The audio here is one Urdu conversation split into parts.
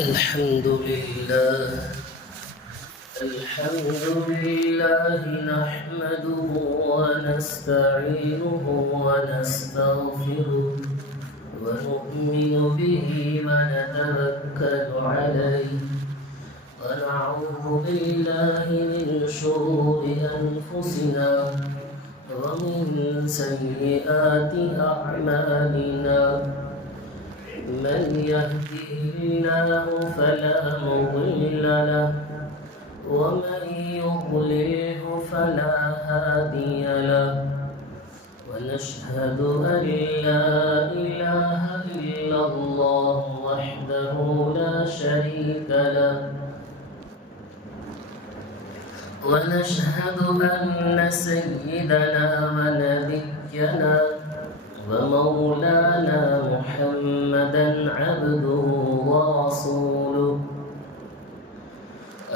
الحمد لله نحمده ونستعينه ونستغفره ونؤمن به ونتوكل عليه ونعوذ بالله من شرور أنفسنا ومن سيئات أعمالنا من يهده الله فلا مضل له ومن يضلله فلا هادي له ونشهد أن لا إله إلا الله وحده لا شريك له ونشهد أن سيدنا ونبينا ومولانا محمدا عبده ورسوله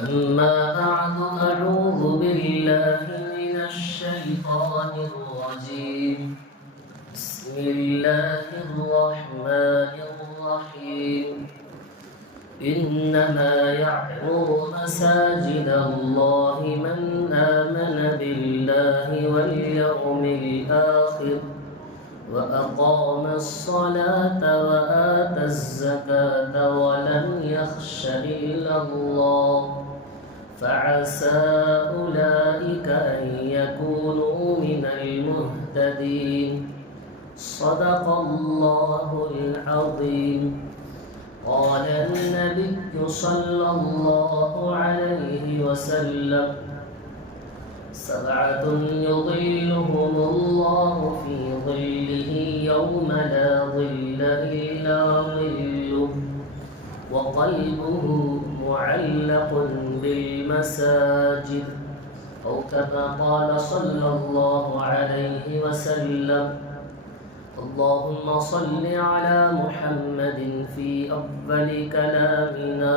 أما بعد أعوذ بالله من الشيطان الرجيم بسم الله الرحمن الرحيم إنما يعمر مساجد الله من آمن بالله واليوم الآخر وأقام الصلاة وآتى الزكاة ولم يخش إلا الله فعسى أولئك أن يكونوا من المهتدين صدق الله العظيم قال النبي صلى الله عليه وسلم سبعة يظلهم الله في ظله يوم لا ظل إلا ظله وقلبه معلق بالمساجد أو كما قال صلى الله عليه وسلم اللهم صل على محمد في أول كلامنا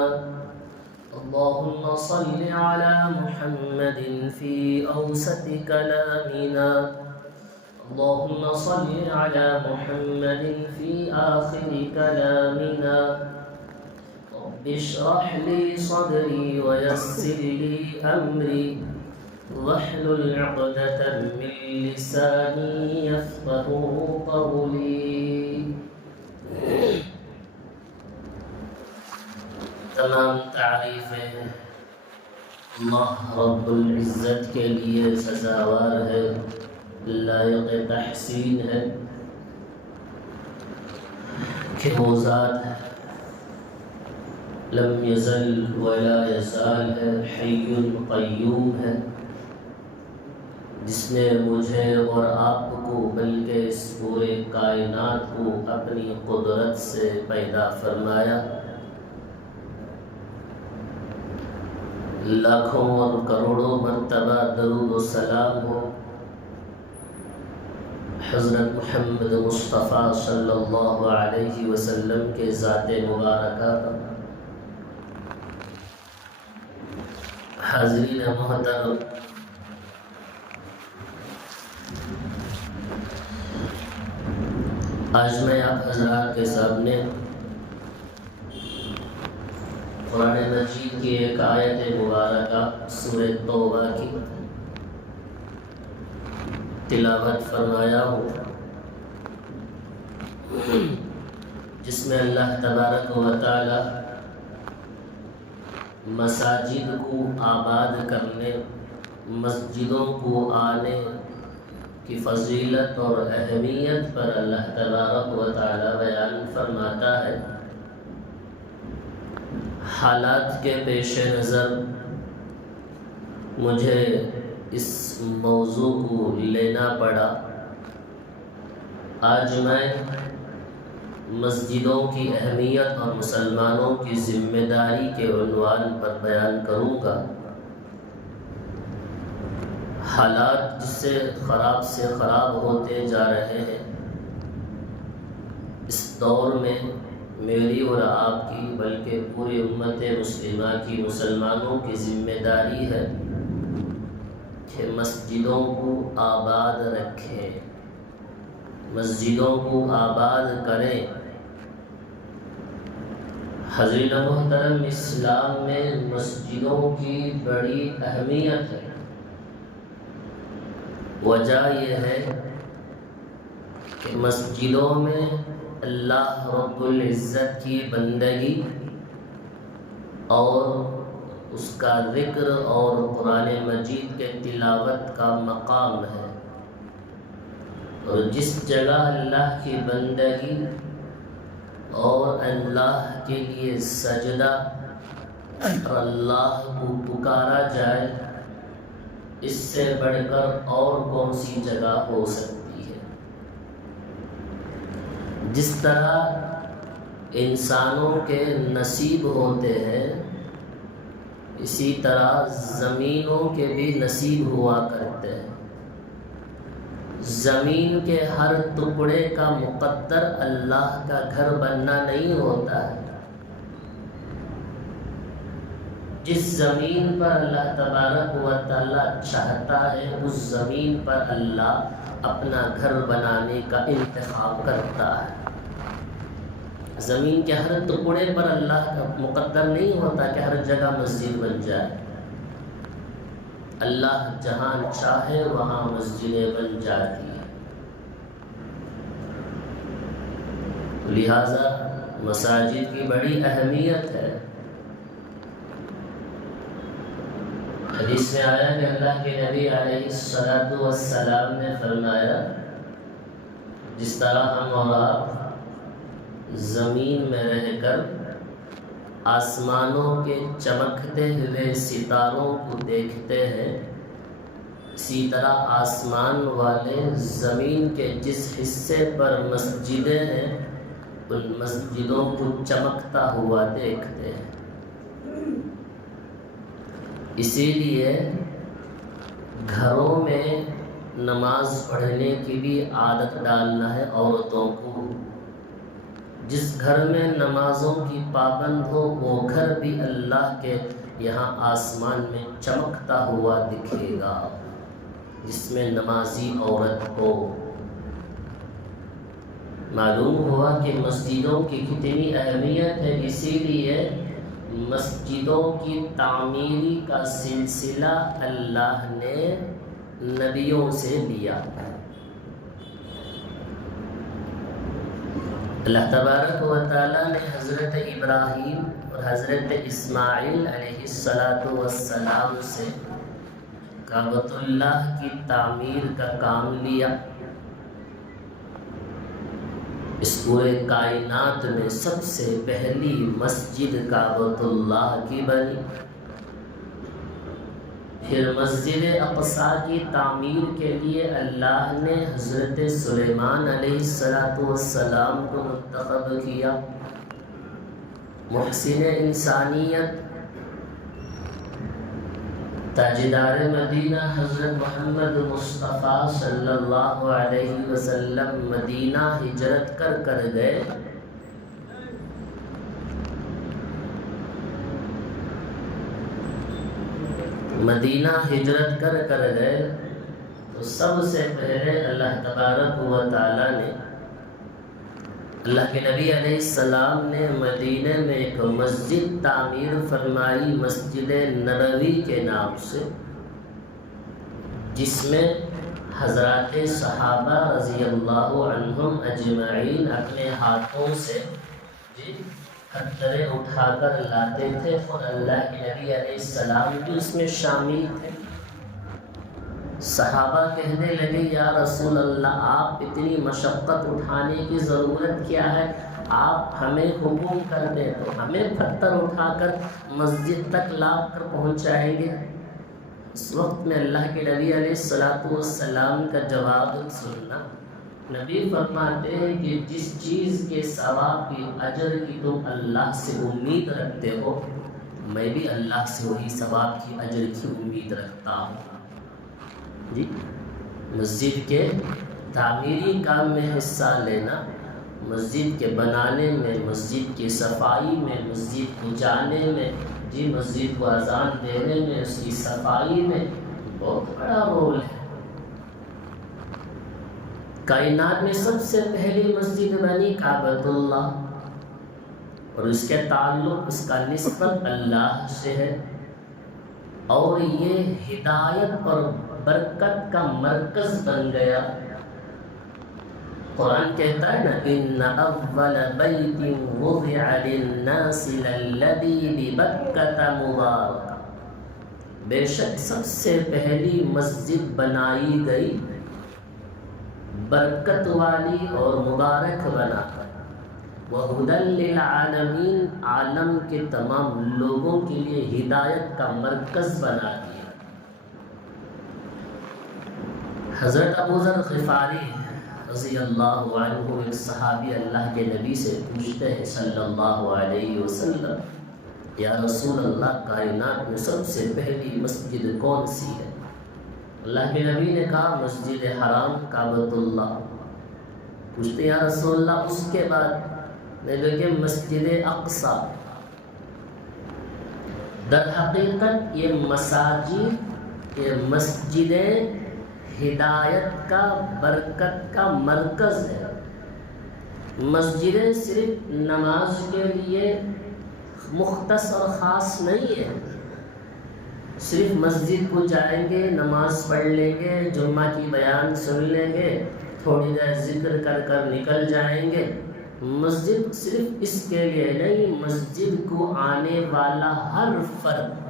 اللهم صل على محمد في أوسط كلامنا اللهم صل على محمد في آخر كلامنا رب اشرح لي صدري ويسر لي أمري واحلل عقدة من لساني يفقهوا قولي تمام تعریفیں اللہ رب العزت کے لیے سزاوار ہے، لائق تحسین ہے کہ وہ ذات ہے لم یزل ولا یزال ہے، حی قیوم ہے، جس نے مجھے اور آپ کو بلکہ اس پورے کائنات کو اپنی قدرت سے پیدا فرمایا۔ لاکھوں اور کروڑوں مرتبہ درود و سلام ہو حضرت محمد مصطفیٰ صلی اللہ علیہ وسلم کے ذات مبارکہ پر۔ حاضرین محترم، آج میں آپ حضرات کے سامنے قرآن مجید کی ایک آیت مبارکہ سورہ توبہ کی تلاوت فرمایا ہوں، جس میں اللہ تبارک و تعالی مساجد کو آباد کرنے، مسجدوں کو آنے کی فضیلت اور اہمیت پر اللہ تبارک و تعالی بیان فرماتا ہے۔ حالات کے پیش نظر مجھے اس موضوع کو لینا پڑا۔ آج میں مسجدوں کی اہمیت اور مسلمانوں کی ذمہ داری کے عنوان پر بیان کروں گا۔ حالات جس سے خراب ہوتے جا رہے ہیں، اس دور میں میری اور آپ کی بلکہ پوری امت مسلمہ کی، مسلمانوں کی ذمہ داری ہے کہ مسجدوں کو آباد رکھیں، مسجدوں کو آباد کریں۔ حضرت محترم، اسلام میں مسجدوں کی بڑی اہمیت ہے۔ وجہ یہ ہے کہ مسجدوں میں اللہ رب العزت کی بندگی اور اس کا ذکر اور قرآن مجید کے تلاوت کا مقام ہے، اور جس جگہ اللہ کی بندگی اور اللہ کے لیے سجدہ اور اللہ کو پکارا جائے، اس سے بڑھ کر اور کون سی جگہ ہو سکتی ہے؟ جس طرح انسانوں کے نصیب ہوتے ہیں، اسی طرح زمینوں کے بھی نصیب ہوا کرتے ہیں۔ زمین کے ہر ٹکڑے کا مقدر اللہ کا گھر بننا نہیں ہوتا ہے۔ جس زمین پر اللہ تبارک و تعالی چاہتا ہے، اس زمین پر اللہ اپنا گھر بنانے کا انتخاب کرتا ہے۔ زمین کے ہر ٹکڑے پر اللہ کا مقدر نہیں ہوتا کہ ہر جگہ مسجد بن جائے۔ اللہ جہاں چاہے وہاں مسجدیں بن جاتی ہیں۔ لہذا مساجد کی بڑی اہمیت ہے۔ حدیث میں آیا کہ اللہ کے نبی علیہ الصلوۃ والسلام نے فرمایا، جس طرح ہم اور آپ زمین میں رہ کر آسمانوں کے چمکتے ہوئے ستاروں کو دیکھتے ہیں، اسی طرح آسمان والے زمین کے جس حصے پر مسجدیں ہیں، ان مسجدوں کو چمکتا ہوا دیکھتے ہیں۔ اسی لیے گھروں میں نماز پڑھنے کی بھی عادت ڈالنا ہے عورتوں کو۔ جس گھر میں نمازوں کی پابند ہو، وہ گھر بھی اللہ کے یہاں آسمان میں چمکتا ہوا دکھے گا، جس میں نمازی عورت ہو۔ معلوم ہوا کہ مسجدوں کی کتنی اہمیت ہے، اسی لیے مسجدوں کی تعمیری کا سلسلہ اللہ نے نبیوں سے لیا۔ اللہ تبارک و تعالیٰ نے حضرت ابراہیم اور حضرت اسماعیل علیہ السلام سے کعبۃ اللہ کی تعمیر کا کام لیا۔ اس پورے کائنات میں سب سے پہلی مسجد کعبۃ اللہ کی بنی۔ پھر مسجد اقصیٰ کی تعمیر کے لیے اللہ نے حضرت سلیمان علیہ السلام کو منتخب کیا۔ محسن انسانیت، تاجدار مدینہ حضرت محمد مصطفیٰ صلی اللہ علیہ وسلم مدینہ ہجرت کر گئے۔ مدینہ ہجرت کر گئے تو سب سے پہلے اللہ تبارک و تعالی نے، اللہ کے نبی علیہ السلام نے مدینہ میں ایک مسجد تعمیر فرمائی، مسجد نبوی کے نام سے، جس میں حضرات صحابہ رضی اللہ عنہم اجمعین اپنے ہاتھوں سے پتھریں اٹھا کر لاتے تھے، اور اللہ کے نبی علیہ السلام بھی اس میں شامل تھے۔ صحابہ کہنے لگے، یا رسول اللہ، آپ اتنی مشقت اٹھانے کی ضرورت کیا ہے؟ آپ ہمیں حکم کر دیں تو ہمیں پتھر اٹھا کر مسجد تک لا کر پہنچائیں گے۔ اس وقت میں اللہ کے نبی علیہ السلام کا جواب سننا، نبی فرماتے ہیں کہ جس چیز کے ثواب کی، اجر کی تم اللہ سے امید رکھتے ہو، میں بھی اللہ سے وہی ثواب کی، اجر کی امید رکھتا ہوں۔ جی، مسجد کے تعمیری کام میں حصہ لینا، مسجد کے بنانے میں، مسجد کی صفائی میں، مسجد کو جانے میں، جی مسجد کو اذان دینے میں، اس کی صفائی میں بہت بڑا رول ہے۔ کائنات میں سب سے پہلی مسجد بنی کعبۃ اللہ، اور اس کے تعلق اس کا نسبت اللہ سے ہے، اور یہ ہدایت اور برکت کا مرکز بن گیا۔ قرآن کہتا ہے نا ان اول بیت وضع للناس للذی ببکۃ مبارک، بے شک سب سے پہلی مسجد بنائی گئی برکت والی اور مبارک بنا کر، وَهُدًى لِّلْعَالَمِينَ، عالم کے تمام لوگوں کے لیے ہدایت کا مرکز بنا دیا۔ حضرت ابو ذر غفاری رضی اللہ عنہ ایک صحابی اللہ کے نبی سے پوچھتے ہیں صلی اللہ علیہ وسلم، یا رسول اللہ کائنات میں سب سے پہلی مسجد کون سی ہے؟ اللہ کے نبی نے کہا مسجد حرام کعبۃ اللہ۔ پوچھتے یا رسول اللہ اس کے بعد؟ نے کہ مسجد اقصی۔ در حقیقت یہ مساجد، یہ مسجدیں ہدایت کا برکت کا مرکز ہے۔ مسجدیں صرف نماز کے لیے مختص اور خاص نہیں ہے، صرف مسجد کو جائیں گے، نماز پڑھ لیں گے، جمعہ کی بیان سن لیں گے، تھوڑی دیر ذکر کر کر نکل جائیں گے۔ مسجد صرف اس کے لیے نہیں، مسجد کو آنے والا ہر فرد،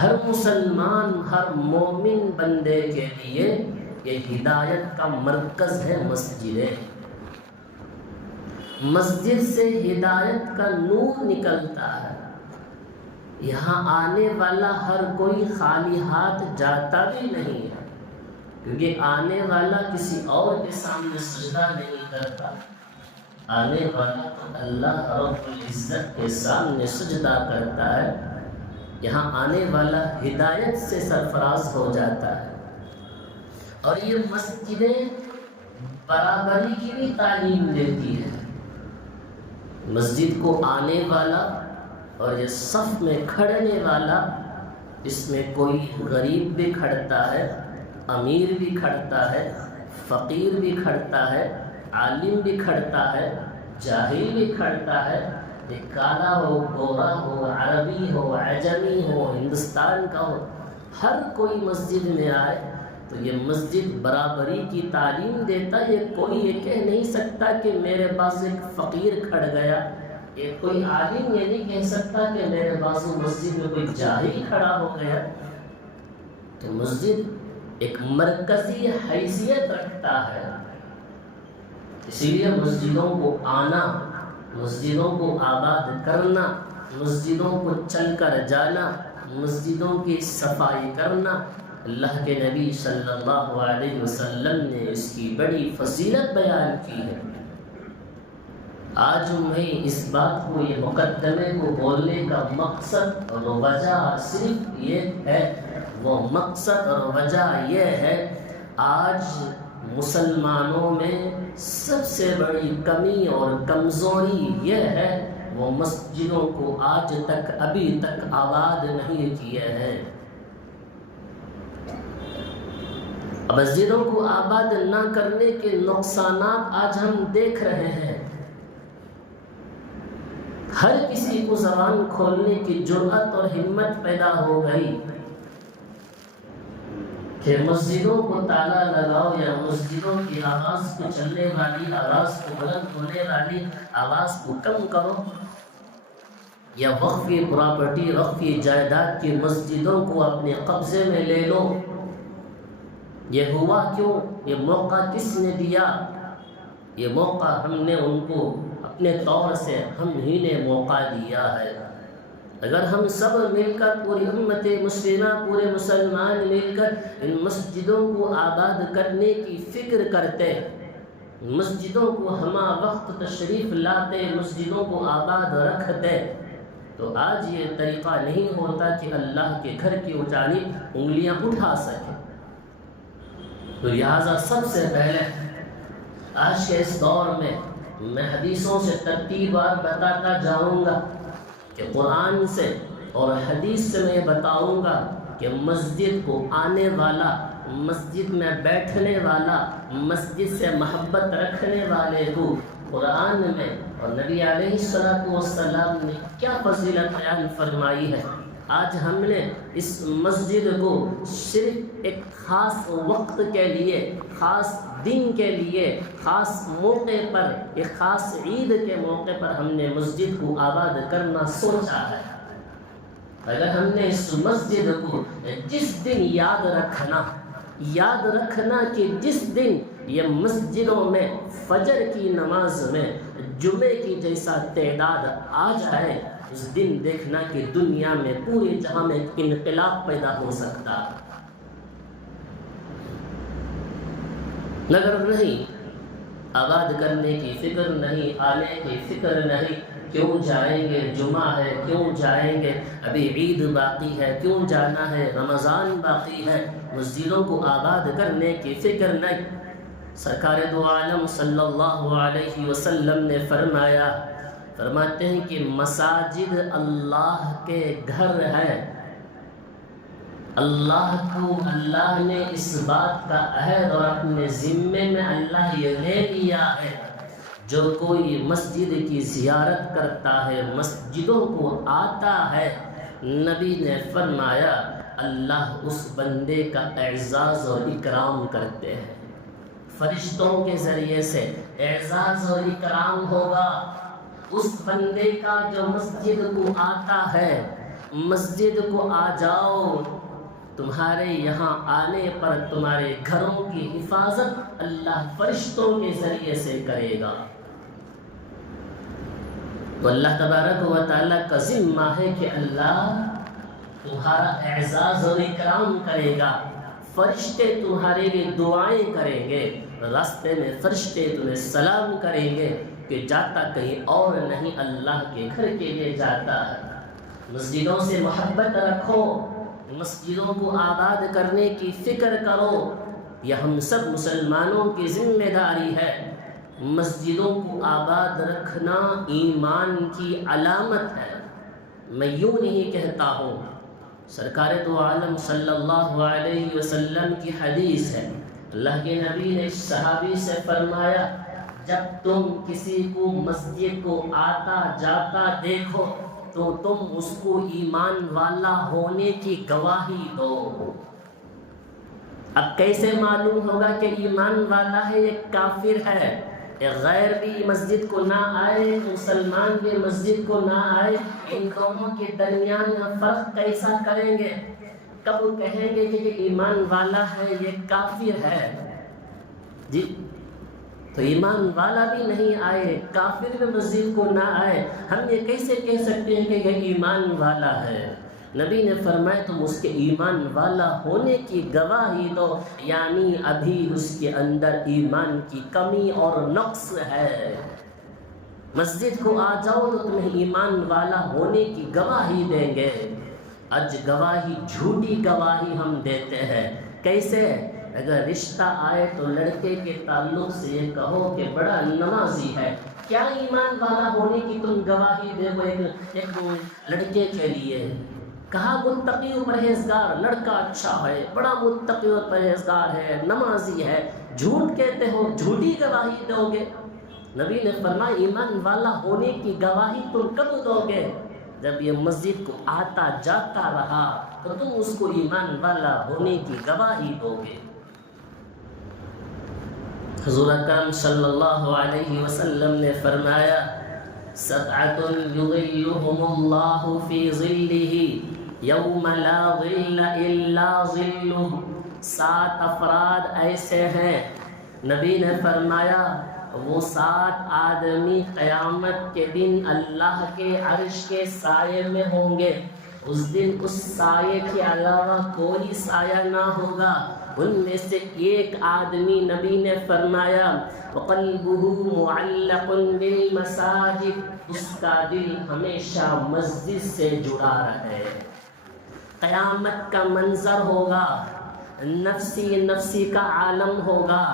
ہر مسلمان، ہر مومن بندے کے لیے یہ ہدایت کا مرکز ہے مسجدیں۔ مسجد سے ہدایت کا نور نکلتا ہے، یہاں آنے والا ہر کوئی خالی ہاتھ جاتا بھی نہیں ہے، کیونکہ آنے والا کسی اور کے سامنے سجدہ نہیں کرتا، آنے والا تو اللہ رب العزت کے سامنے سجدہ کرتا ہے۔ یہاں آنے والا ہدایت سے سرفراز ہو جاتا ہے۔ اور یہ مسجدیں برابری کی بھی تعلیم دیتی ہے۔ مسجد کو آنے والا اور یہ صف میں کھڑنے والا، اس میں کوئی غریب بھی کھڑتا ہے، امیر بھی کھڑتا ہے، فقیر بھی کھڑتا ہے، عالم بھی کھڑتا ہے، جاہل بھی کھڑتا ہے، یہ کالا ہو، گورا ہو، عربی ہو، عجمی ہو، ہندوستان کا ہو، ہر کوئی مسجد میں آئے تو یہ مسجد برابری کی تعلیم دیتا ہے۔ یہ کوئی یہ کہہ نہیں سکتا کہ میرے پاس ایک فقیر کھڑ گیا، یہ کوئی عالم یہ نہیں کہہ سکتا کہ میرے پاس مسجد میں کوئی جاہل کھڑا ہو گیا۔ تو مسجد ایک مرکزی حیثیت رکھتا ہے، اسی لیے مسجدوں کو آنا، مسجدوں کو آباد کرنا، مسجدوں کو چل کر جانا، مسجدوں کی صفائی کرنا، اللہ کے نبی صلی اللہ علیہ وسلم نے اس کی بڑی فضیلت بیان کی ہے۔ آج میں اس بات کو، یہ مقدمے کو بولنے کا مقصد اور وجہ صرف یہ ہے، وہ مقصد اور وجہ یہ ہے، آج مسلمانوں میں سب سے بڑی کمی اور کمزوری یہ ہے، وہ مسجدوں کو آج تک ابھی تک آباد نہیں کیے ہیں۔ مسجدوں کو آباد نہ کرنے کے نقصانات آج ہم دیکھ رہے ہیں۔ ہر کسی کو زبان کھولنے کی جرأت اور ہمت پیدا ہو گئی کہ مسجدوں کو تالا لگاؤ، یا مسجدوں کی آواز کو، چلنے والی آواز کو، بلند ہونے والی آواز کو کم کرو، یا وقفی پراپرٹی، وقفی جائیداد کی مسجدوں کو اپنے قبضے میں لے لو۔ یہ ہوا کیوں؟ یہ موقع کس نے دیا؟ یہ موقع ہم نے ان کو اپنے طور سے ہم ہی نے موقع دیا ہے۔ اگر ہم سب مل کر، پوری امت مسلمہ، پورے مسلمان مل کر ان مسجدوں کو آباد کرنے کی فکر کرتے، مسجدوں کو ہمہ وقت تشریف لاتے، مسجدوں کو آباد رکھتے، تو آج یہ طریقہ نہیں ہوتا کہ اللہ کے گھر کی جانب انگلیاں اٹھا سکے۔ تو لہٰذا سب سے پہلے آج کے اس دور میں حدیثوں سے ترتیبات بتاتا جاؤں گا کہ قرآن سے اور حدیث سے میں بتاؤں گا کہ مسجد کو آنے والا، مسجد میں بیٹھنے والا، مسجد سے محبت رکھنے والے کو قرآن میں اور نبی علیہ الصلوۃ والسلام نے کیا فضیلت بیان فرمائی ہے۔ آج ہم نے اس مسجد کو صرف ایک خاص وقت کے لیے، خاص دن کے لیے، خاص موقع پر، ایک خاص عید کے موقع پر ہم نے مسجد کو آباد کرنا سوچا ہے۔ اگر ہم نے اس مسجد کو جس دن یاد رکھنا کہ جس دن یہ مسجدوں میں فجر کی نماز میں جمعے کی جیسا تعداد آ جائے، اس دن دیکھنا کہ دنیا میں پورے جہاں میں انقلاب پیدا ہو سکتا۔ مگر نہیں، آباد کرنے کی فکر نہیں، آنے کی فکر نہیں، کیوں جائیں گے، جمعہ ہے کیوں جائیں گے، ابھی عید باقی ہے کیوں جانا ہے، رمضان باقی ہے، مسجدوں کو آباد کرنے کی فکر نہیں۔ سرکار دو عالم صلی اللہ علیہ وسلم نے فرماتے ہیں کہ مساجد اللہ کے گھر ہے۔ اللہ نے اس بات کا عہد اور اپنے ذمے میں اللہ یہ لے لیا ہے، جو کوئی مسجد کی زیارت کرتا ہے، مسجدوں کو آتا ہے، نبی نے فرمایا اللہ اس بندے کا اعزاز اور اکرام کرتے ہیں۔ فرشتوں کے ذریعے سے اعزاز اور اکرام ہوگا اس بندے کا جو مسجد کو آتا ہے۔ مسجد کو آ جاؤ، تمہارے یہاں آنے پر تمہارے گھروں کی حفاظت اللہ فرشتوں کے ذریعے سے کرے گا۔ تو اللہ تبارک و تعالیٰ کا ذمہ ہے کہ اللہ تمہارا اعزاز اور اکرام کرے گا، فرشتے تمہارے لیے دعائیں کریں گے، راستے میں فرشتے تمہیں سلام کریں گے کہ جاتا کہیں اور نہیں، اللہ کے گھر کے لیے جاتا ہے۔ مسجدوں سے محبت رکھو، مسجدوں کو آباد کرنے کی فکر کرو، یہ ہم سب مسلمانوں کی ذمہ داری ہے۔ مسجدوں کو آباد رکھنا ایمان کی علامت ہے۔ میں یوں نہیں کہتا ہوں، سرکار دو عالم صلی اللہ علیہ وسلم کی حدیث ہے، اللہ کے نبی نے صحابی سے فرمایا جب تم کسی کو مسجد کو آتا جاتا دیکھو تو تم اس کو ایمان والا ہونے کی گواہی دو۔ اب کیسے معلوم ہوگا کہ ایمان والا ہے یہ کافر ہے؟ غیر بھی مسجد کو نہ آئے، مسلمان بھی مسجد کو نہ آئے، ان دونوں کے درمیان فرق کیسا کریں گے؟ کب کہیں گے کہ یہ ایمان والا ہے یہ کافر ہے؟ جی تو ایمان والا بھی نہیں آئے، کافر بھی مسجد کو نہ آئے، ہم یہ کیسے کہہ سکتے ہیں کہ یہ ایمان والا ہے؟ نبی نے فرمایا تم اس کے ایمان والا ہونے کی گواہی دو، یعنی ابھی اس کے اندر ایمان کی کمی اور نقص ہے۔ مسجد کو آ جاؤ تو تمہیں ایمان والا ہونے کی گواہی دیں گے۔ آج گواہی جھوٹی گواہی ہم دیتے ہیں۔ کیسے؟ اگر رشتہ آئے تو لڑکے کے تعلق سے یہ کہو کہ بڑا نمازی ہے، کیا ایمان والا ہونے کی تم گواہی دے وہ ایک لڑکے کے لیے؟ کہا متقی و پرہیزگار، لڑکا اچھا ہے، بڑا متقی و پرہیزگار ہے، نمازی ہے، جھوٹ کہتے ہو، جھوٹی گواہی دو گے۔ نبی نے فرمایا ایمان والا ہونے کی گواہی تم کب دو گے؟ جب یہ مسجد کو آتا جاتا رہا تو تم اس کو ایمان والا ہونے کی گواہی دو گے۔ حضور اکرم صلی اللہ علیہ وسلم نے فرمایا سبعۃ یظلھم اللہ فی ظلہ یوم لا ظل الا ظلہ، 7 افراد ایسے ہیں، نبی نے فرمایا وہ 7 آدمی قیامت کے دن اللہ کے عرش کے سائے میں ہوں گے۔ اس دن اس سائے کے علاوہ کوئی سایہ نہ ہوگا۔ ان میں سے ایک آدمی نبی نے فرمایا وَقَلْبُهُ مُعَلَّقٌ بِالْمَسَاجِدِ، اس کا دل ہمیشہ مسجد سے جڑا رہے۔ قیامت کا منظر ہوگا، نفسی کا عالم ہوگا۔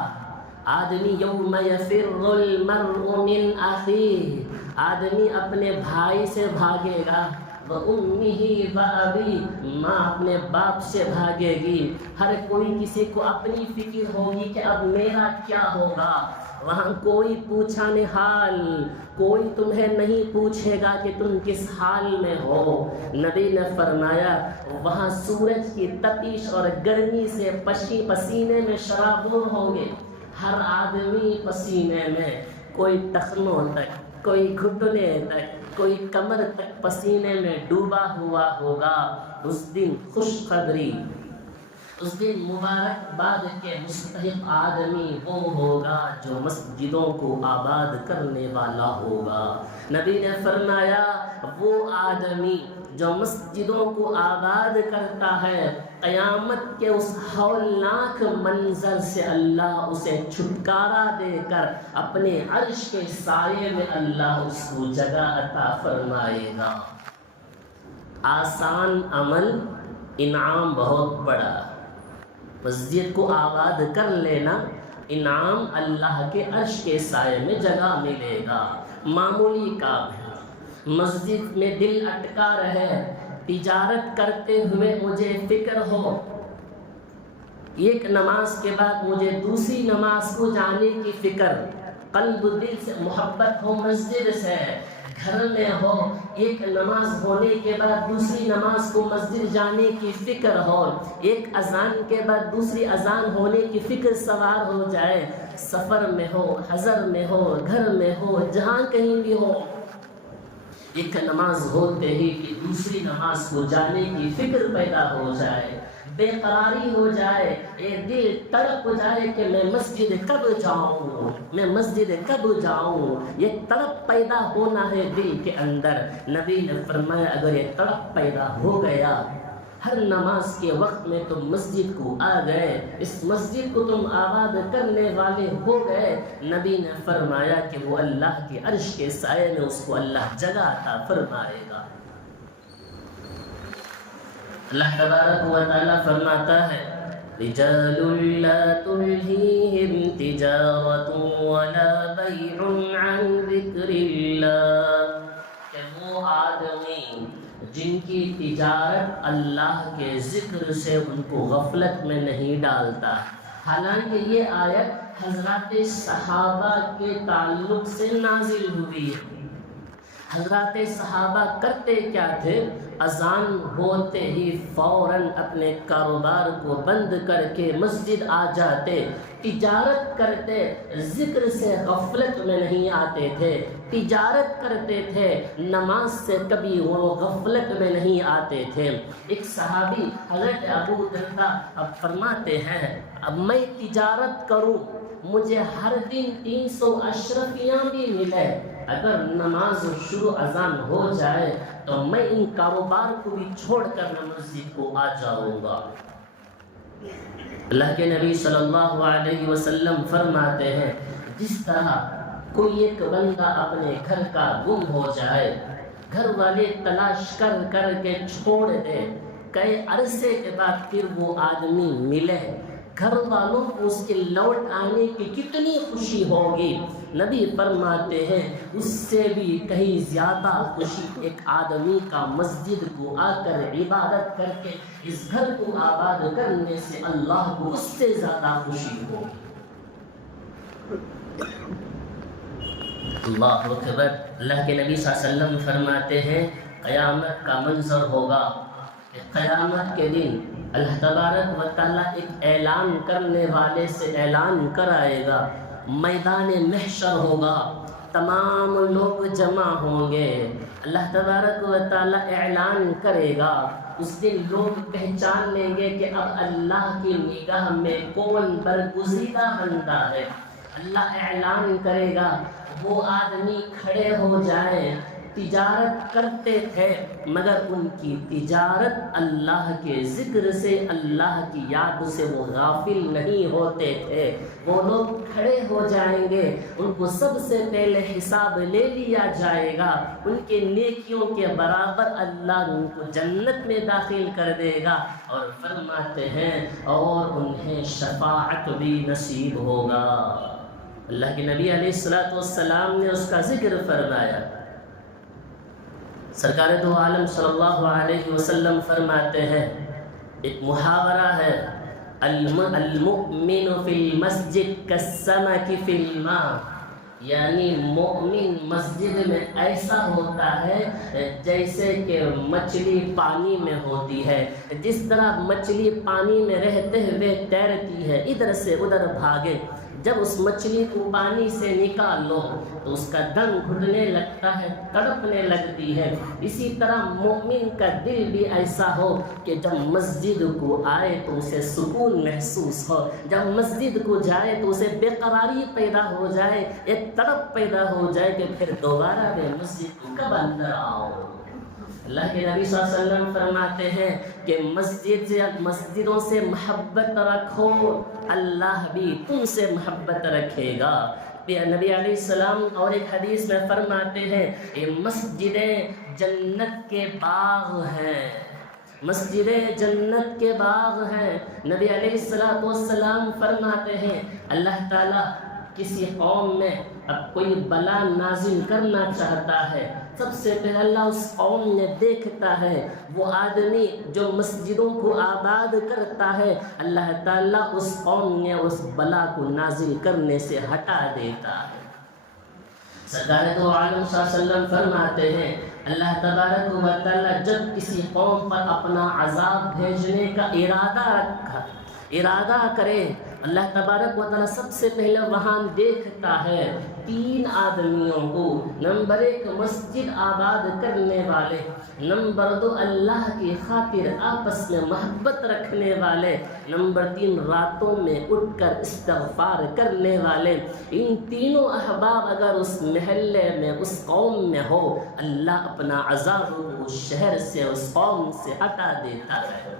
آدمی یوم یفر المرء من اخیہ، آدمی اپنے بھائی سے بھاگے گا، وَأُمِّهِ وَأَبِي، ماں اپنے باپ سے بھاگے گی، ہر کوئی کسی کو اپنی فکر ہوگی کہ اب میرا کیا ہوگا، وہاں کوئی پوچھا نہیں حال، کوئی تمہیں نہیں پوچھے گا کہ تم کس حال میں ہو۔ نبی نے فرمایا وہاں سورج کی تپش اور گرمی سے پسینے میں شرابور ہوں گے، ہر آدمی پسینے میں، کوئی ٹخنوں تک، کوئی گھٹنے تک، کوئی کمر تک پسینے میں ڈوبا ہوا ہوگا۔ اس دن خوشخبری، اس دن مبارک باد کے مستحق آدمی وہ ہوگا جو مسجدوں کو آباد کرنے والا ہوگا۔ نبی نے فرمایا وہ آدمی جو مسجدوں کو آباد کرتا ہے، قیامت کے اس ہولناک منظر سے اللہ اسے چھٹکارا دے کر اپنے عرش کے سائے میں اللہ اس کو جگہ عطا فرمائے گا۔ آسان عمل، انعام بہت بڑا۔ مسجد کو آباد کر لینا، انعام اللہ کے عرش کے سائے میں جگہ ملے گا۔ معمولی کام ہے، مسجد میں دل اٹکا رہے، تجارت کرتے ہوئے مجھے فکر ہو، ایک نماز کے بعد مجھے دوسری نماز کو جانے کی فکر، قلب دل سے محبت ہو مسجد سے، گھر میں ہو، ایک نماز ہونے کے بعد دوسری نماز کو مسجد جانے کی فکر ہو، ایک اذان کے بعد دوسری اذان ہونے کی فکر سوار ہو جائے، سفر میں ہو، حضر میں ہو، گھر میں ہو، جہاں کہیں بھی ہو، ایک نماز ہوتے ہی کہ دوسری نماز کو جانے کی فکر پیدا ہو جائے، بے قراری ہو جائے، دل تڑپ جائے کہ میں مسجد کب جاؤں، میں مسجد کب جاؤں، یہ تڑپ پیدا ہونا ہے دل کے اندر۔ نبی نے فرمایا اگر یہ تڑپ پیدا ہو گیا، ہر نماز کے وقت میں تم مسجد کو آ گئے، اس مسجد کو تم آباد کرنے والے ہو گئے، نبی نے فرمایا کہ وہ اللہ کے عرش کے سائے میں اس کو اللہ جگہ عطا فرمائے گا۔ اللہ تبارک و تعالی فرماتا ہے رجال لا تلہیہم تجارت ولا بیع عن ذکر اللہ، کہ وہ آدمی جن کی تجارت اللہ کے ذکر سے ان کو غفلت میں نہیں ڈالتا۔ حالانکہ یہ آیت حضرات صحابہ کے تعلق سے نازل ہوئی ہے۔ حضرات صحابہ کرتے کیا تھے؟ اذان ہوتے ہی فوراً اپنے کاروبار کو بند کر کے مسجد آ جاتے، تجارت کرتے، ذکر سے غفلت میں نہیں آتے تھے، تجارت کرتے تھے، نماز سے کبھی وہ غفلت میں نہیں آتے تھے۔ ایک صحابی حضرت ابو درداء اب فرماتے ہیں اب میں تجارت کروں، مجھے ہر دن 300 اشرفیاں بھی ملے، اگر نماز شروع اذان ہو جائے تو میں ان کاروبار کو بھی چھوڑ کر میں مسجد کو آ جاؤں گا۔ اللہ کے نبی صلی اللہ علیہ وسلم فرماتے ہیں جس طرح کوئی ایک بندہ اپنے گھر کا گم ہو جائے، گھر والے تلاش کر کر کے چھوڑ دے، کئی عرصے کے بعد پھر وہ آدمی ملے، گھر والوں کو اس کے لوٹ آنے کی کتنی خوشی ہوگی، نبی فرماتے ہیں اس سے بھی کہیں زیادہ خوشی ایک آدمی کا مسجد کو آ کر عبادت کر کے اس گھر کو آباد کرنے سے اللہ کو اس سے زیادہ خوشی ہوگی۔ اللہ اکبر۔ اللہ کے نبی صلی اللہ علیہ وسلم فرماتے ہیں قیامت کا منظر ہوگا کہ قیامت کے دن اللہ تبارک و تعالیٰ ایک اعلان کرنے والے سے اعلان کرائے گا، میدان محشر ہوگا، تمام لوگ جمع ہوں گے، اللہ تبارک و تعالیٰ اعلان کرے گا، اس دن لوگ پہچان لیں گے کہ اب اللہ کی نگاہ میں کون برگزیدہ بندہ ہے۔ اللہ اعلان کرے گا، وہ آدمی کھڑے ہو جائیں، تجارت کرتے تھے مگر ان کی تجارت اللہ کے ذکر سے، اللہ کی یاد سے وہ غافل نہیں ہوتے تھے، وہ لوگ کھڑے ہو جائیں گے، ان کو سب سے پہلے حساب لے لیا جائے گا، ان کے نیکیوں کے برابر اللہ ان کو جنت میں داخل کر دے گا، اور فرماتے ہیں اور انہیں شفاعت بھی نصیب ہوگا۔ اللہ کے نبی علیہ الصلوۃ والسلام نے اس کا ذکر فرمایا، سرکار دو عالم صلی اللہ علیہ وسلم فرماتے ہیں، ایک محاورہ ہے، المؤمن فی المسجد کالسمک فی الماء، یعنی مومن مسجد میں ایسا ہوتا ہے جیسے کہ مچھلی پانی میں ہوتی ہے۔ جس طرح مچھلی پانی میں رہتے ہوئے تیرتی ہے، ادھر سے ادھر بھاگے، جب اس مچھلی کو پانی سے نکال لو تو اس کا دم گھٹنے لگتا ہے، تڑپنے لگتی ہے۔ اسی طرح مومن کا دل بھی ایسا ہو کہ جب مسجد کو آئے تو اسے سکون محسوس ہو، جب مسجد کو جائے تو اسے بے قراری پیدا ہو جائے، ایک تڑپ پیدا ہو جائے کہ پھر دوبارہ میں مسجد کو کب اندر آؤ۔ اللہ کے نبی صلی اللہ علیہ وسلم فرماتے ہیں کہ مسجدوں سے محبت رکھو، اللہ بھی تم سے محبت رکھے گا۔ نبی علیہ السلام اور ایک حدیث میں فرماتے ہیں یہ مسجدیں جنت کے باغ ہیں، مسجدیں جنت کے باغ ہیں۔ نبی علیہ السلام فرماتے ہیں اللہ تعالیٰ کسی قوم میں اب کوئی بلا نازل کرنا چاہتا ہے، سب سے پہلے اللہ اس قوم میں دیکھتا ہے وہ آدمی جو مسجدوں کو آباد کرتا ہے، اللہ تعالیٰ اس قوم میں اس بلا کو نازل کرنے سے ہٹا دیتا ہے۔ سرکار دو عالم صلی اللہ علیہ وسلم فرماتے ہیں اللہ تبارک و تعالیٰ جب کسی قوم پر اپنا عذاب بھیجنے کا ارادہ کرے، اللہ تبارک و تعالیٰ سب سے پہلے وہاں دیکھتا ہے 3 آدمیوں کو، نمبر 1 مسجد آباد کرنے والے، نمبر 2 اللہ کی خاطر آپس میں محبت رکھنے والے، نمبر 3 راتوں میں اٹھ کر استغفار کرنے والے۔ ان تینوں احباب اگر اس محلے میں اس قوم میں ہو، اللہ اپنا عذاب اس شہر سے اس قوم سے ہٹا دیتا ہے۔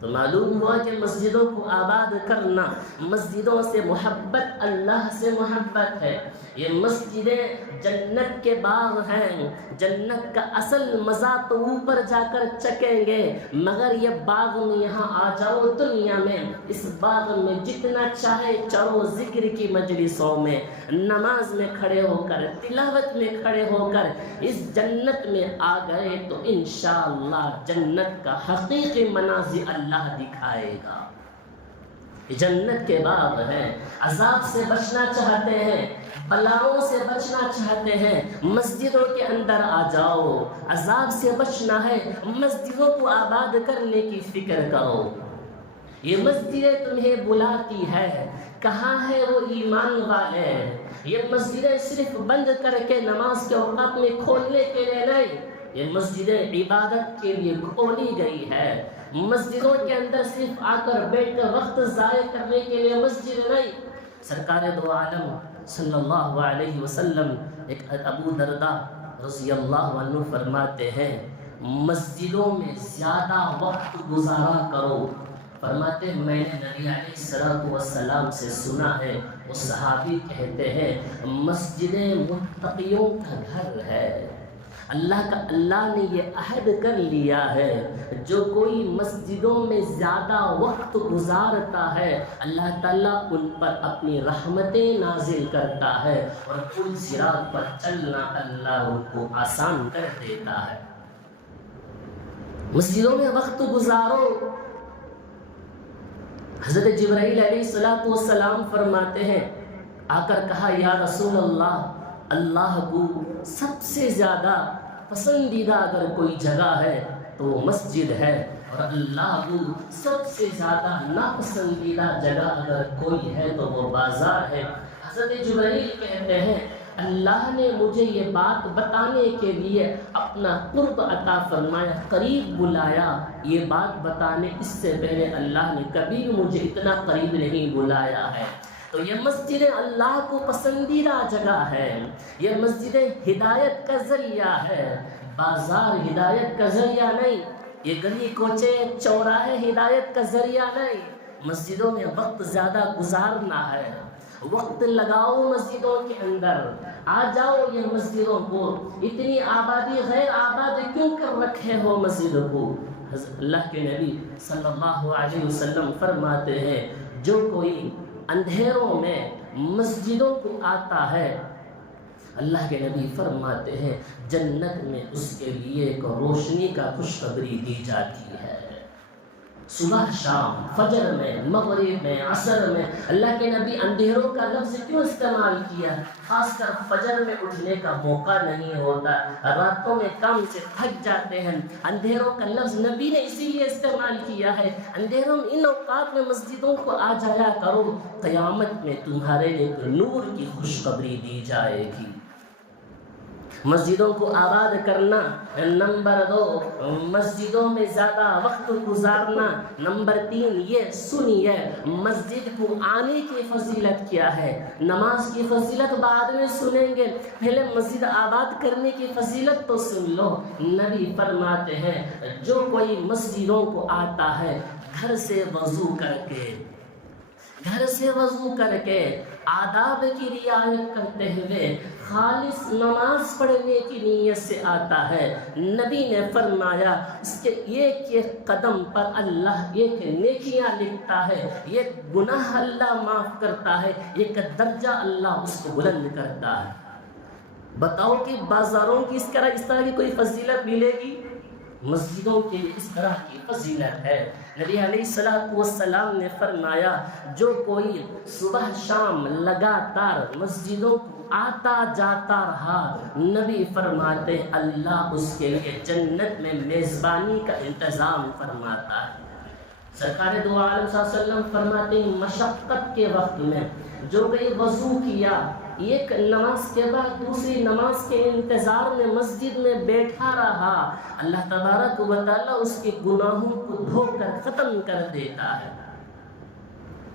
تو معلوم ہوا کہ مسجدوں کو آباد کرنا، مسجدوں سے محبت اللہ سے محبت ہے۔ یہ مسجدیں جنت کے باغ ہیں، جنت کا اصل مزہ تو اوپر جا کر چکیں گے، مگر یہ باغ میں یہاں آ جاؤ دنیا میں، اس باغ میں جتنا چاہے چلو، ذکر کی مجلسوں میں، نماز میں کھڑے ہو کر، تلاوت میں کھڑے ہو کر اس جنت میں آ گئے تو انشاءاللہ جنت کا حقیقی مناظر اللہ دکھائے گا۔ یہ جنت کے باغ ہیں۔ عذاب سے بچنا چاہتے ہیں، بلاؤں سے بچنا چاہتے ہیں، مسجدوں کے اندر آ جاؤ۔ عذاب سے بچنا ہے، مسجدوں کو آباد کرنے کی فکر کرو۔ یہ مسجدیں تمہیں بلاتی ہے، کہاں ہے وہ ایمان والے؟ یہ مسجدیں صرف بند کر کے نماز کے اوقات میں کھولنے کے لیے نہیں، یہ مسجدیں عبادت کے لیے کھولی گئی ہے۔ مسجدوں کے اندر صرف آ کر بیٹھ کر وقت ضائع کرنے کے لیے مسجد نہیں۔ سرکار دو عالم صلی اللہ علیہ وسلم ایک ابو درداء رضی اللہ عنہ فرماتے ہیں مسجدوں میں زیادہ وقت گزارا کرو۔ فرماتے ہیں میں نے نبی علیہ السلام سے سنا ہے، وہ صحابی کہتے ہیں مسجدیں متقیوں کا گھر ہے۔ اللہ نے یہ عہد کر لیا ہے جو کوئی مسجدوں میں زیادہ وقت گزارتا ہے اللہ تعالیٰ ان پر اپنی رحمتیں نازل کرتا ہے اور پل صراط پر چلنا اللہ ان کو آسان کر دیتا ہے۔ مسجدوں میں وقت گزارو۔ حضرت جبرائیل علیہ السلام فرماتے ہیں، آ کر کہا یا رسول اللہ، اللہ کو سب سے زیادہ پسندیدہ اگر کوئی جگہ ہے تو وہ مسجد ہے، اور اللہ کو سب سے زیادہ ناپسندیدہ جگہ اگر کوئی ہے تو وہ بازار ہے۔ حضرت جبرائیل کہتے ہیں اللہ نے مجھے یہ بات بتانے کے لیے اپنا قرب عطا فرمایا، قریب بلایا۔ یہ بات بتانے اس سے پہلے اللہ نے کبھی مجھے اتنا قریب نہیں بلایا ہے۔ تو یہ مسجدیں اللہ کو پسندیدہ جگہ ہے، یہ مسجدیں ہدایت کا ذریعہ ہے، بازار ہدایت کا ذریعہ نہیں، یہ گلی کوچے چوراہے ہدایت کا ذریعہ نہیں۔ مسجدوں میں وقت زیادہ گزارنا ہے، وقت لگاؤ مسجدوں کے اندر، آ جاؤ یہ مسجدوں کو۔ اتنی آبادی غیر آباد کیوں کر رکھے ہو مسجد کو؟ اللہ کے نبی صلی اللہ علیہ وسلم فرماتے ہیں جو کوئی اندھیروں میں مسجدوں کو آتا ہے، اللہ کے نبی فرماتے ہیں جنت میں اس کے لیے ایک روشنی کا خوشخبری دی جاتی ہے۔ صبح شام، فجر میں، مغرب میں، عصر میں اللہ کے نبی اندھیروں کا لفظ کیوں استعمال کیا؟ خاص کر فجر میں اٹھنے کا موقع نہیں ہوتا، راتوں میں کام سے تھک جاتے ہیں، اندھیروں کا لفظ نبی نے اسی لیے استعمال کیا ہے۔ اندھیروں میں ان اوقات میں مسجدوں کو آ جایا کرو، قیامت میں تمہارے لیے نور کی خوشخبری دی جائے گی۔ مسجدوں کو آباد کرنا، نمبر 2 مسجدوں میں زیادہ وقت گزارنا، نمبر 3 یہ سنیے مسجد کو آنے کی فضیلت کیا ہے۔ نماز کی فضیلت بعد میں سنیں گے، پہلے مسجد آباد کرنے کی فضیلت تو سن لو۔ نبی فرماتے ہیں جو کوئی مسجدوں کو آتا ہے گھر سے وضو کر کے آداب کی رعایت کرتے ہوئے خالص نماز پڑھنے کی نیت سے آتا ہے، نبی نے فرمایا اس کے ایک ایک قدم پر اللہ ایک نیکیاں لکھتا ہے، ایک گناہ اللہ معاف کرتا ہے، ایک درجہ اللہ اس کو بلند کرتا ہے۔ بتاؤ کہ بازاروں کی اس طرح کی کوئی فضیلت ملے گی؟ مسجدوں کے لیے اس طرح کی فضیلت ہے۔ نبی علیہ السلام نے فرمایا جو کوئی صبح شام لگاتار مسجدوں کو آتا جاتا رہا، نبی فرماتے اللہ اس کے لیے جنت میں میزبانی کا انتظام فرماتا ہے۔ سرکار دو عالم صلی اللہ علیہ وسلم فرماتے ہیں مشقت کے وقت میں جو کوئی وضو کیا، ایک نماز کے بعد دوسری نماز کے انتظار میں مسجد میں بیٹھا رہا، اللہ تبارک و تعالیٰ اس کے گناہوں کو دھو کر ختم کر دیتا ہے۔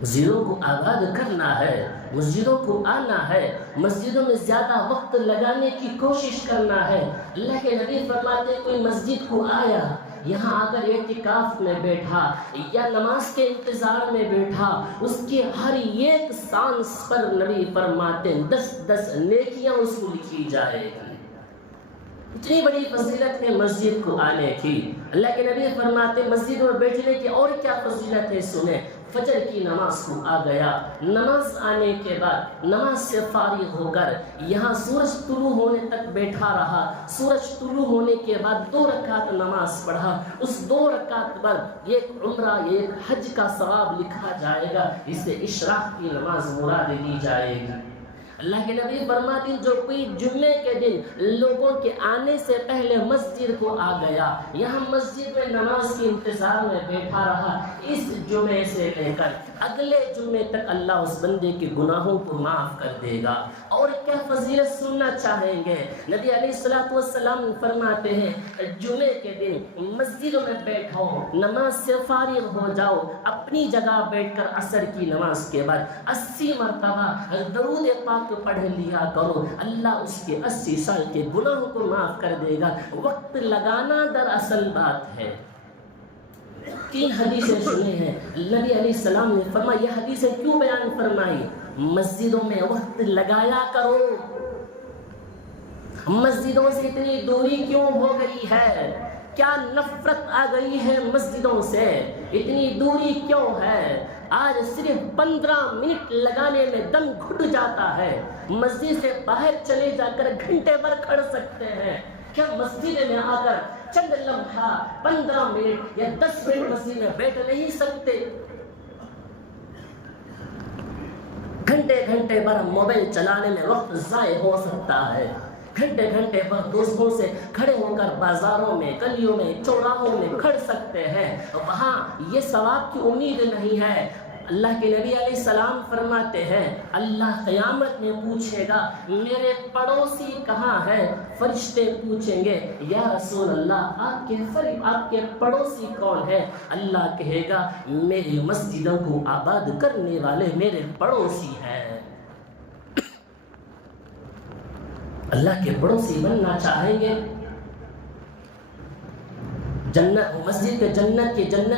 مسجدوں کو آباد کرنا ہے، مسجدوں کو آنا ہے، مسجدوں میں زیادہ وقت لگانے کی کوشش کرنا ہے۔ اللہ کے نبی فرماتے کوئی مسجد کو آیا، یہاں آ کر اعتکاف میں بیٹھا یا نماز کے انتظار میں بیٹھا، اس کے ہر ایک سانس پر نبی فرماتے 10 نیکیاں اس کو لکھی جائے گی۔ اتنی بڑی فضیلت ہے مسجد کو آنے کی۔ اللہ کے نبی فرماتے مسجد میں بیٹھنے کی اور کیا فضیلت ہے سنیں۔ فجر کی نماز کو آ گیا، نماز آنے کے بعد نماز سے فارغ ہو کر یہاں سورج طلوع ہونے تک بیٹھا رہا، سورج طلوع ہونے کے بعد 2 رکعت نماز پڑھا، اس 2 رکعت پر ایک عمرہ ایک حج کا ثواب لکھا جائے گا، اسے اشراق کی نماز مراد دی جائے گی۔ اللہ کے نبی فرماتے جو کوئی جمعے کے دن لوگوں کے آنے سے پہلے مسجد کو آ گیا، یہاں مسجد میں نماز کے انتظار میں بیٹھا رہا، اس جمعے سے لے کر اگلے جمعے تک اللہ اس بندے کے گناہوں کو معاف کر دے گا۔ اور کیا فضیلت سننا چاہیں گے؟ نبی علیہ السلام فرماتے ہیں جمعے کے دن مسجد میں بیٹھو، نماز سے فارغ ہو جاؤ، اپنی جگہ بیٹھ کر عصر کی نماز کے بعد 80 مرتبہ درود پاک پڑھ لیا کرو، اللہ اس کے 80 سال کے گناہوں کو معاف کر دے گا۔ وقت لگانا دراصل بات ہے۔ 3 حدیثیں سنے ہیں، نبی علیہ السلام نے فرمایا یہ حدیثیں کیوں بیان فرمائی؟ مسجدوں میں وقت لگایا کرو۔ مسجدوں سے اتنی دوری کیوں ہو گئی ہے؟ کیا نفرت آ گئی ہے مسجدوں سے؟ اتنی دوری کیوں ہے؟ آج صرف 15 منٹ لگانے میں دم گھٹ جاتا ہے۔ مسجد سے باہر چلے جا کر گھنٹے بھر کھڑ سکتے ہیں، کیا مسجد میں آ کر چند لمحہ 15 منٹ یا 10 منٹ مسجد میں بیٹھ نہیں سکتے؟ گھنٹے بھر موبائل چلانے میں وقت ضائع ہو سکتا ہے، گھنٹے پر دوستوں سے کھڑے ہو کر بازاروں میں، گلیوں میں، چوراہوں میں کھڑ سکتے ہیں، وہاں یہ ثواب کی امید نہیں ہے۔ اللہ کے نبی علیہ السلام فرماتے ہیں اللہ قیامت میں پوچھے گا میرے پڑوسی کہاں ہے؟ فرشتے پوچھیں گے یا رسول اللہ آپ کے پڑوسی کون ہے؟ اللہ کہے گا میری مسجدوں کو آباد کرنے والے میرے پڑوسی ہیں۔ اللہ کے پڑوسی بننا چاہیں گے؟ مسجد کے جنت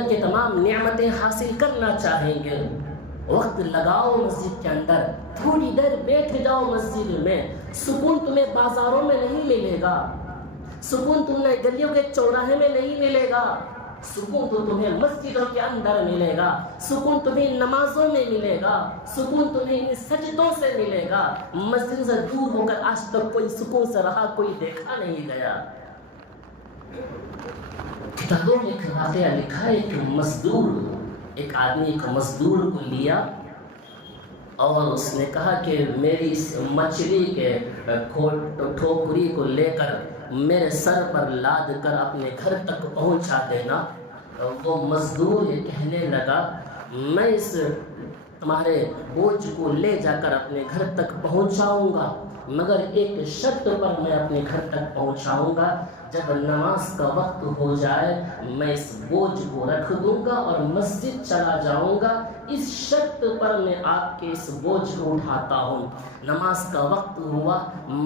کے تمام نعمتیں حاصل کرنا چاہیں گے؟ وقت لگاؤ مسجد کے اندر، تھوڑی دیر بیٹھ جاؤ مسجد میں۔ سکون تمہیں بازاروں میں نہیں ملے گا، سکون تمہیں گلیوں کے چوراہے میں نہیں ملے گا، سکون تو تمہیں مسجدوں کے اندر ملے گا، سکون تمہیں نمازوں میں ملے گا، سکون تمہیں ان سجدوں سے ملے گا۔ مسجد سے دور ہو کر آج تک کوئی سکون سے رہا کوئی دیکھا نہیں گیا۔ کتابوں میں ایک واقعہ لکھا ہے کہ ایک آدمی ایک مزدور کو لیا اور اس نے کہا کہ میری اس مچھلی کے ٹھوکری کو لے کر میرے سر پر لاد کر اپنے گھر تک پہنچا دینا۔ وہ مزدور یہ کہنے لگا میں اس تمہارے بوجھ کو لے جا کر اپنے گھر تک پہنچاؤں گا، مگر ایک شرط پر میں اپنے گھر تک پہنچاؤں گا، جب نماز کا وقت ہو جائے میں اس بوجھ کو رکھ دوں گا اور مسجد چلا جاؤں گا، اس شرط پر میں آپ کے اس بوجھ کو اٹھاتا ہوں۔ نماز کا وقت ہوا،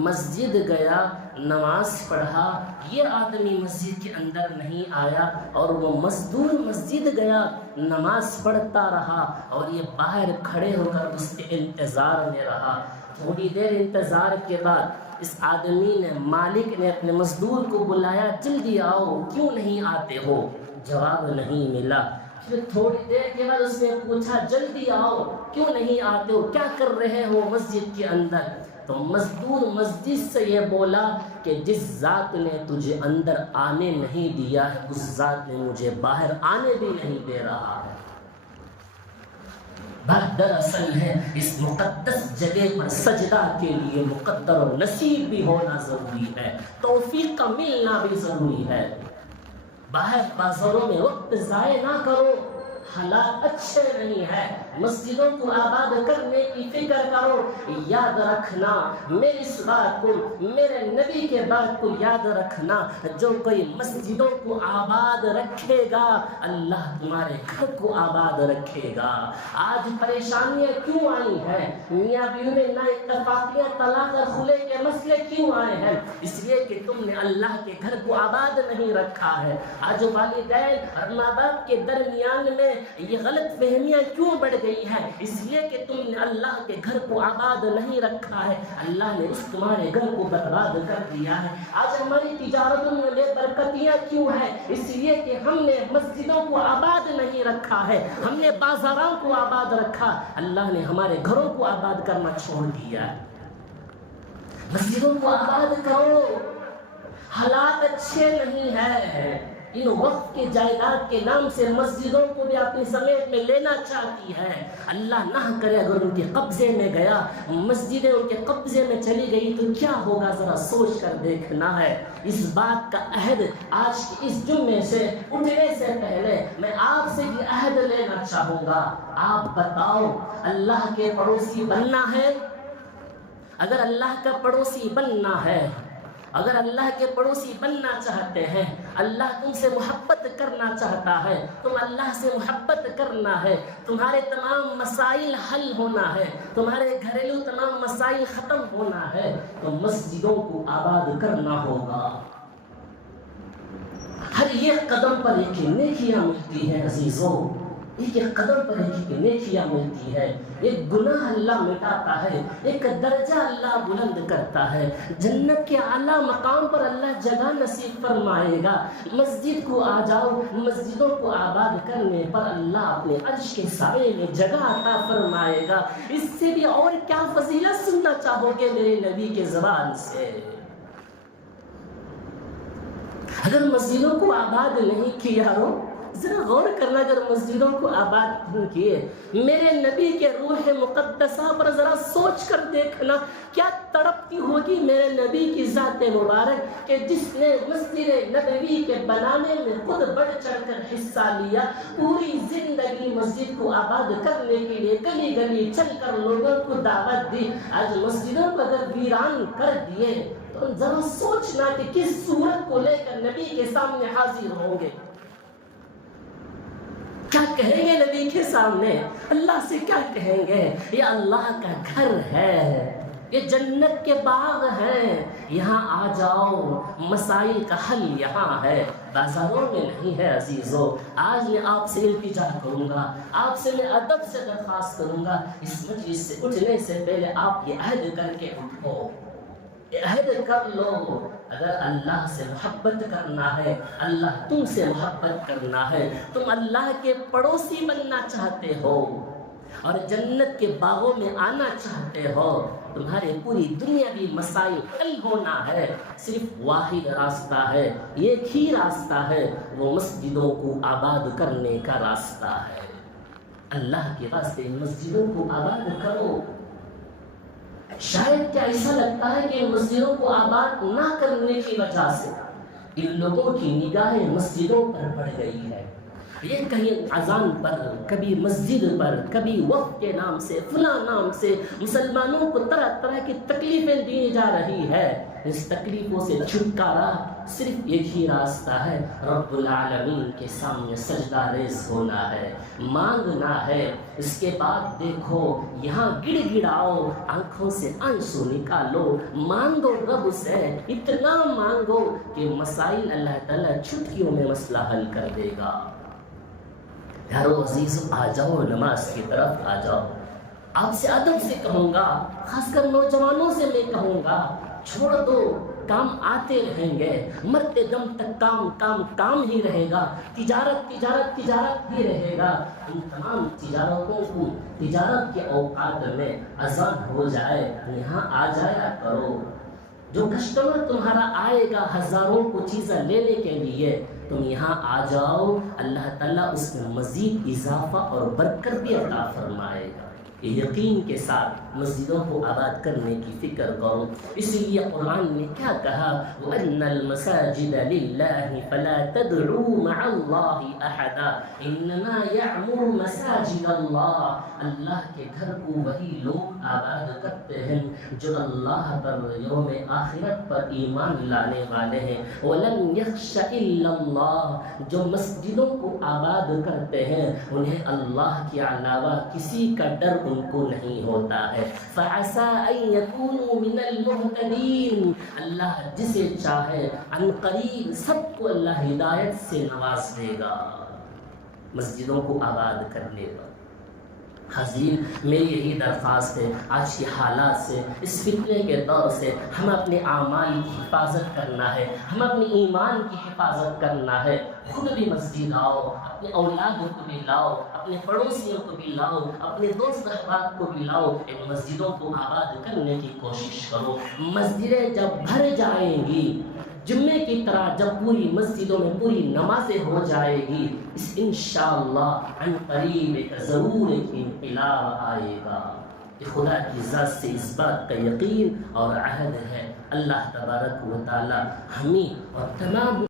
مسجد گیا، نماز پڑھا، یہ آدمی مسجد کے اندر نہیں آیا اور وہ مزدور مسجد گیا، نماز پڑھتا رہا اور یہ باہر کھڑے ہو کر اس کے انتظار میں رہا۔ تھوڑی دیر انتظار کے بعد اس آدمی نے، مالک نے اپنے مزدور کو بلایا، جلدی آؤ، کیوں نہیں آتے ہو؟ جواب نہیں ملا۔ پھر تھوڑی دیر کے بعد اس نے پوچھا جلدی آؤ، کیوں نہیں آتے ہو، کیا کر رہے ہو مسجد کے اندر؟ تو مزدور مسجد سے یہ بولا کہ جس ذات نے تجھے اندر آنے نہیں دیا ہے اس ذات نے مجھے باہر آنے بھی نہیں دے رہا ہے۔ بات دراصل ہے اس مقدس جگہ پر سجدہ کے لیے مقدر اور نصیب بھی ہونا ضروری ہے، توفیق کا ملنا بھی ضروری ہے۔ باہر بازاروں میں وقت ضائع نہ کرو، حالات اچھے نہیں ہے، مسجدوں کو آباد کرنے کی فکر کرو۔ یاد رکھنا میری اس بات کو، میرے نبی کے بات کو یاد رکھنا، جو کوئی مسجدوں کو آباد رکھے گا اللہ تمہارے گھر کو آباد رکھے گا۔ آج پریشانیاں کیوں آئی ہیں؟ میاں بیوی میں نا اتفاقیاں، طلاق اور خلع کے مسئلے کیوں آئے ہیں؟ اس لیے کہ تم نے اللہ کے گھر کو آباد نہیں رکھا ہے۔ آج والدین اور ماں باپ کے درمیان میں یہ غلط فہمیاں کیوں بڑھ گئی ہیں؟ اس لیے کہ تم نے اللہ کے گھر کو آباد نہیں رکھا ہے، اللہ نے اس تمہارے گھر کو برباد کر دیا ہے۔ آج ہماری تجارتوں میں بے برکتیاں کیوں ہیں؟ اس لیے کہ ہم نے مسجدوں کو آباد نہیں رکھا ہے، ہم نے بازاروں کو آباد رکھا، اللہ نے ہمارے گھروں کو آباد کرنا چھوڑ دیا ہے۔ مسجدوں کو آباد کرو، حالات اچھے نہیں ہیں۔ ان وقت کے جائیداد کے نام سے مسجدوں کو بھی اپنی سمیت میں لینا چاہتی ہے۔ اللہ نہ کرے اگر ان کے قبضے میں گیا، مسجدیں ان کے قبضے میں چلی گئی تو کیا ہوگا، ذرا سوچ کر دیکھنا ہے۔ اس بات کا عہد آج کی اس جمعے سے اٹھنے سے پہلے میں آپ سے یہ عہد لینا چاہوں گا۔ آپ بتاؤ اللہ کے پڑوسی بننا ہے؟ اگر اللہ کا پڑوسی بننا ہے، اگر اللہ کے پڑوسی بننا چاہتے ہیں، اللہ تم سے محبت کرنا چاہتا ہے، تم اللہ سے محبت کرنا ہے، تمہارے تمام مسائل حل ہونا ہے، تمہارے گھریلو تمام مسائل ختم ہونا ہے، تو مسجدوں کو آباد کرنا ہوگا۔ ہر ایک قدم پر ایک نیکیاں ملتی ہیں عزیزوں، ایک قدم پر ایک نیکیاں ملتی ہے، ایک گناہ اللہ مٹاتا ہے، ایک درجہ اللہ بلند کرتا ہے، جنت کے اعلیٰ مقام پر اللہ جگہ نصیب فرمائے گا۔ مسجد کو آ جاؤ، مسجدوں کو آباد کرنے پر اللہ اپنے عرش کے سائے میں جگہ عطا فرمائے گا۔ اس سے بھی اور کیا فضیلت سننا چاہو گے میرے نبی کے زبان سے؟ اگر مسجدوں کو آباد نہیں کیا ہو، ذرا غور کرنا، اگر مسجدوں کو آباد نہیں کیے، میرے نبی کے روح مقدسہ پر ذرا سوچ کر دیکھنا، کیا تڑپتی ہوگی میرے نبی کی ذات مبارک کہ جس نے مسجد نبوی کے بنانے میں خود بڑھ چڑھ کر حصہ لیا، پوری زندگی مسجد کو آباد کرنے کے لیے گلی گلی چل کر لوگوں کو دعوت دی۔ آج مسجدوں کو اگر ویران کر دیے تو ذرا سوچنا کہ کس صورت کو لے کر نبی کے سامنے حاضر ہوں گے، کیا کہیں گے نبی کے سامنے، اللہ سے کیا کہیں گے؟ یہ اللہ کا گھر ہے، یہ جنت کے باغ ہیں، یہاں آ جاؤ، مسائل کا حل یہاں ہے، بازاروں میں نہیں ہے عزیزو۔ آج میں آپ سے التجا کروں گا، آپ سے میں ادب سے درخواست کروں گا، اس مجلس سے اٹھنے سے پہلے آپ یہ عہد کر کے اٹھو، یہ عہد کر لو اگر اللہ سے محبت کرنا ہے، اللہ تم سے محبت کرنا ہے، تم اللہ کے پڑوسی بننا چاہتے ہو اور جنت کے باغوں میں آنا چاہتے ہو، تمہارے پوری دنیاوی مسائل حل ہونا ہے، صرف واحد راستہ ہے، ایک ہی راستہ ہے، وہ مسجدوں کو آباد کرنے کا راستہ ہے۔ اللہ کے واسطے مسجدوں کو آباد کرو۔ شاید کیا ایسا لگتا ہے کہ مسجدوں کو آباد نہ کرنے کی وجہ سے ان لوگوں کی نگاہیں مسجدوں پر پڑ گئی ہے، یہ کہیں اذان پر، کبھی مسجد پر، کبھی وقت کے نام سے، فلاں نام سے مسلمانوں کو طرح طرح کی تکلیفیں دی جا رہی ہے۔ اس تکلیفوں سے چھٹکارا صرف ایک ہی راستہ ہے، رب العالمین کے سامنے سجدہ ریز ہونا ہے، مانگنا ہے۔ اس کے بعد دیکھو یہاں گڑ گڑاؤ، آنکھوں سے آنسو نکالو، مانگو رب سے، اتنا مانگو کہ مسائل اللہ تعالیٰ چٹکیوں میں مسئلہ حل کر دے گا۔ پیارو عزیزو، آ جاؤ نماز کی طرف آ جاؤ۔ آپ سے ادب سے کہوں گا، خاص کر نوجوانوں سے میں کہوں گا، چھوڑ دو، کام آتے رہیں گے، مرتے دم تک کام کام کام ہی رہے گا، تجارت تجارت تجارت ہی رہے گا۔ ان تمام تجارتوں کو تجارت کے اوقات میں اذان ہو جائے یہاں آ جایا کرو۔ جو کسٹمر تمہارا آئے گا ہزاروں کو چیزیں لینے کے لیے، تم یہاں آ جاؤ، اللہ تعالیٰ اس میں مزید اضافہ اور برکت بھی عطا فرمائے گا۔ یقین کے ساتھ مسجدوں کو آباد کرنے کی فکر کرو۔ اس لیے قرآن نے کیا کہا، وَأَنَّ الْمَسَاجِدَ لِلَّهِ فَلَا تَدْعُوا مَعَ اللَّهِ أَحَدًا إِنَّمَا يَعْمُرُ مَسَاجِدَ اللَّهِ۔ اللہ کے گھر کو وہی لوگ آباد کرتے ہیں جو اللہ پر، یوم آخرت پر ایمان لانے والے ہیں۔ وَلَمْ يَخْشَ إِلَّا اللَّهِ، جو مسجدوں کو آباد کرتے ہیں انہیں اللہ کے علاوہ کسی کا ڈر ان کو نہیں ہوتا ہے۔ فَعَسَىٰ أَن يَكُونُوا مِنَ الْمُهْتَدِينَ، اللہ جسے چاہے عن قریب سب کو اللہ ہدایت سے نواز دے گا مسجدوں کو آباد کرنے پر۔ حاضرین، میری یہی درخواست ہے، آج کے حالات سے، اس فتنے کے دور سے ہم اپنے اعمال کی حفاظت کرنا ہے، ہم اپنے ایمان کی حفاظت کرنا ہے۔ خود بھی مسجد آؤ، اپنے اولاد کو بھی لاؤ، اپنے پڑوسیوں کو بھی لاؤ، اپنے دوست احباب کو بھی لاؤ، ان مسجدوں کو آباد کرنے کی کوشش کرو۔ مسجدیں جب بھر جائیں گی، جمعے کی طرح جب پوری مسجدوں میں پوری نمازیں ہو جائے گی، اس انشاءاللہ عن قریب ایک ضرور ایک انقلاب آئے گا۔ یہ خدا کی ذات سے اس بات کا یقین اور عہد ہے۔ اللہ تبارک و تعالی ہمیں اور تمام